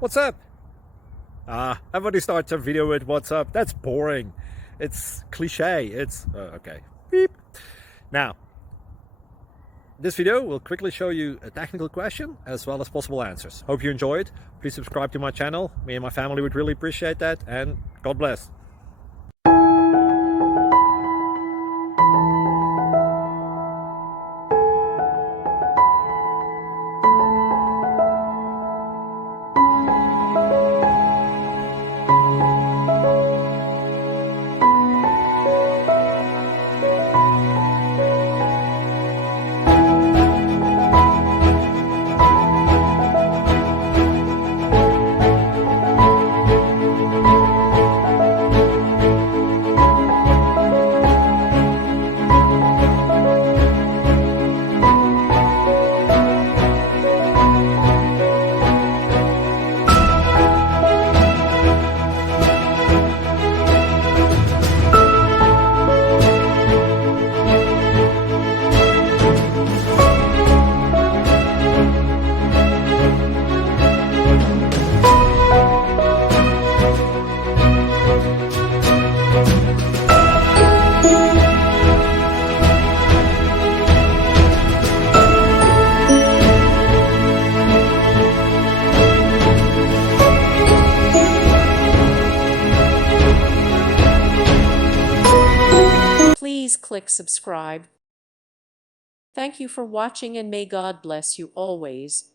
What's up? Everybody starts a video with what's up. That's boring. It's cliche. It's okay. Beep. Now, this video will quickly show you a technical question as well as possible answers. Hope you enjoyed. Please subscribe to my channel. Me and my family would really appreciate that, and God bless. Please click subscribe. Thank you for watching and may God bless you always.